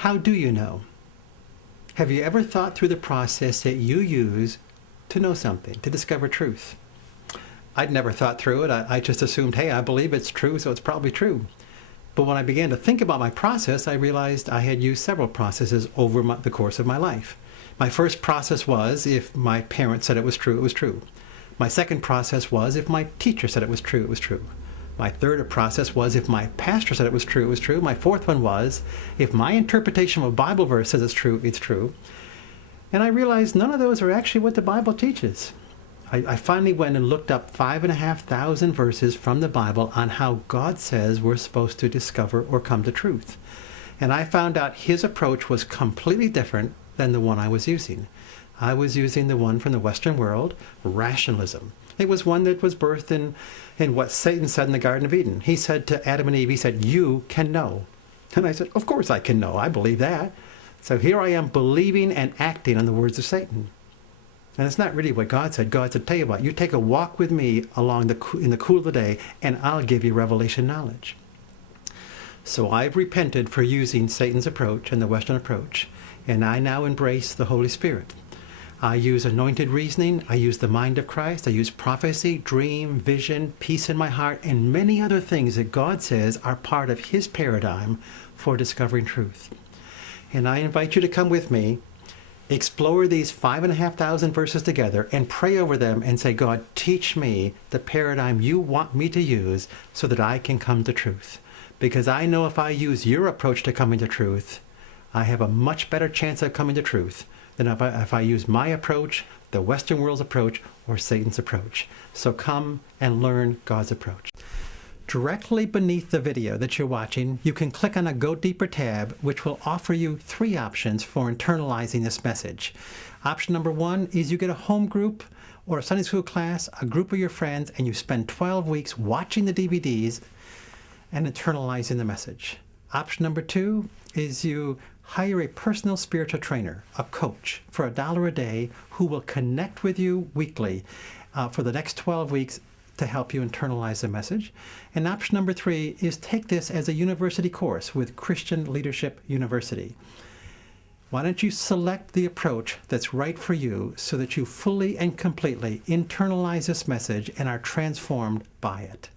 How do you know? Have you ever thought through the process that you use to know something, to discover truth? I'd never thought through it. I just assumed, hey, I believe it's true, so it's probably true. But when I began to think about my process, I realized I had used several processes over the course of my life. My first process was, if my parents said it was true, it was true. My second process was, if my teacher said it was true, it was true. My third process was, if my pastor said it was true, it was true. My fourth one was, if my interpretation of a Bible verse says it's true, it's true. And I realized none of those are actually what the Bible teaches. I finally went and looked up 5,500 verses from the Bible on how God says we're supposed to discover or come to truth. And I found out his approach was completely different than the one I was using. I was using the one from the Western world, rationalism. It was one that was birthed in what Satan said in the Garden of Eden. He said to Adam and Eve, he said, you can know. And I said, of course I can know. I believe that. So here I am believing and acting on the words of Satan. And it's not really what God said. God said, tell you what, you take a walk with me in the cool of the day, and I'll give you revelation knowledge. So I've repented for using Satan's approach and the Western approach, and I now embrace the Holy Spirit. I use anointed reasoning, I use the mind of Christ, I use prophecy, dream, vision, peace in my heart, and many other things that God says are part of his paradigm for discovering truth. And I invite you to come with me, explore these 5,500 verses together, and pray over them and say, God, teach me the paradigm you want me to use so that I can come to truth. Because I know if I use your approach to coming to truth, I have a much better chance of coming to truth than if I use my approach, the Western world's approach, or Satan's approach. So come and learn God's approach. Directly beneath the video that you're watching, you can click on a Go Deeper tab, which will offer you 3 options for internalizing this message. Option number 1 is you get a home group or a Sunday school class, a group of your friends, and you spend 12 weeks watching the DVDs and internalizing the message. Option number 2 is you hire a personal spiritual trainer, a coach, for $1 a day who will connect with you weekly for the next 12 weeks to help you internalize the message. And option number 3 is take this as a university course with Christian Leadership University. Why don't you select the approach that's right for you so that you fully and completely internalize this message and are transformed by it?